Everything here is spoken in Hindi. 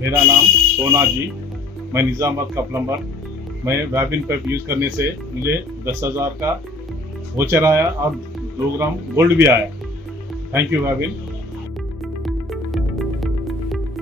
मेरा नाम सोना जी, मैं निज़ामाबाद का प्लम्बर। मैं वैबिन पाइप यूज़ करने से मुझे 10,000 का वोचर आया और 2 ग्राम गोल्ड भी आया। Thank you वैबिन।